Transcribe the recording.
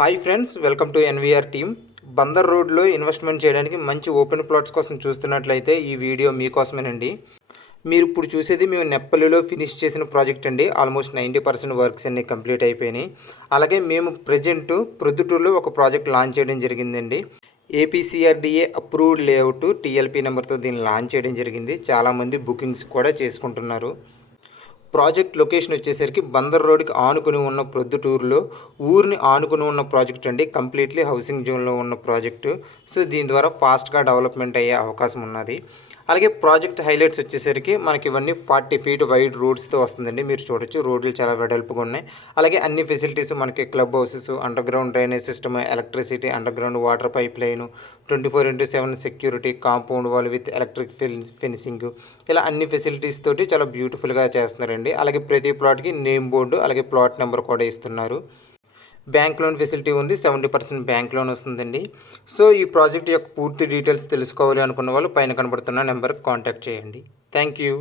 Hi friends, welcome to NVR team. Bandar రోడ్లో investment చేయడానికి మంచి ఓపెన్ ప్లాట్స్ కోసం చూస్తున్నట్లయితే ఈ వీడియో మీకోసమేనండి. మీరు ఇప్పుడు చూసేది మేము నెప్పల్లిలో ఫినిష్ చేసిన ప్రాజెక్ట్ అండి. ఆల్మోస్ట్ 90% వర్క్స్ అన్నీ కంప్లీట్ అయిపోయినాయి. అలాగే మేము ప్రజెంట్ ప్రొద్దుటూరులో ఒక ప్రాజెక్ట్ లాంచ్ చేయడం జరిగిందండి. ఏపీసీఆర్డీఏ అప్రూవ్డ్ లేఅవుట్ టీఎల్పీ నెంబర్తో దీన్ని లాంచ్ చేయడం జరిగింది. చాలామంది బుకింగ్స్ కూడా చేసుకుంటున్నారు. ప్రాజెక్ట్ లొకేషన్ వచ్చేసరికి బందర్ రోడ్కి ఆనుకుని ఉన్న ప్రొద్దుటూరులో ఊరిని ఆనుకుని ఉన్న ప్రాజెక్ట్ అండి. కంప్లీట్లీ హౌసింగ్ జోన్లో ఉన్న ప్రాజెక్టు. సో దీని ద్వారా ఫాస్ట్గా డెవలప్మెంట్ అయ్యే అవకాశం ఉన్నది. అలాగే ప్రాజెక్ట్ హైలైట్స్ వచ్చేసరికి మనకి ఇవన్నీ 40 feet వైడ్ రోడ్స్తో వస్తుందండి. మీరు చూడొచ్చు, రోడ్లు చాలా వెడల్పుగా ఉన్నాయి. అలాగే అన్ని ఫెసిలిటీస్ మనకి club houses, under ground drainage system, electricity, under ground water pipe line, 24/7 security, compound wall with electric fencing, ఇలా అన్ని ఫెసిలిటీస్ తోటి చాలా బ్యూటిఫుల్గా చేస్తున్నారండి. అలాగే ప్రతి ప్లాట్కి నేమ్ బోర్డు, అలాగే ప్లాట్ నెంబర్ కూడా ఇస్తున్నారు. బ్యాంక్ లోన్ ఫెసిలిటీ ఉంది. 70% బ్యాంక్ లోన్ వస్తుందండి. సో ఈ ప్రాజెక్ట్ యొక్క పూర్తి డీటెయిల్స్ తెలుసుకోవాలి అనుకున్న వాళ్ళు పైన కనబడుతున్న నెంబర్కి కాంటాక్ట్ చేయండి. Thank you.